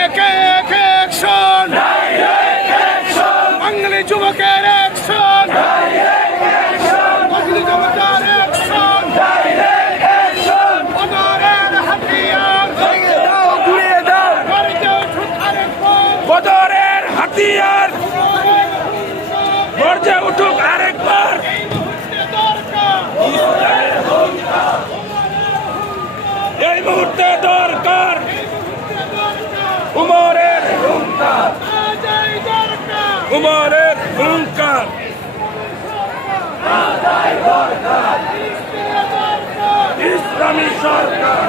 এক এক অ্যাকশন, বাঙালি যুবকের অ্যাকশন, বাঙালি যুবকের অ্যাকশন, বদরের হাতিয়ার, ঘুরিয়ে দাও গর্জে উঠুক আরেকবার, বদরের হাতিয়ার, গর্জে উঠুক আরেকবার। এই মুহূর্তে দরকার, এই মুহূর্তে দরকার এই মুহূর্তে দরকার, উমরের হুঙ্কার, আজই দরকার, উমরের হুঙ্কার। ফিলিস্তিনে দরকার, ইসলামী সরকার,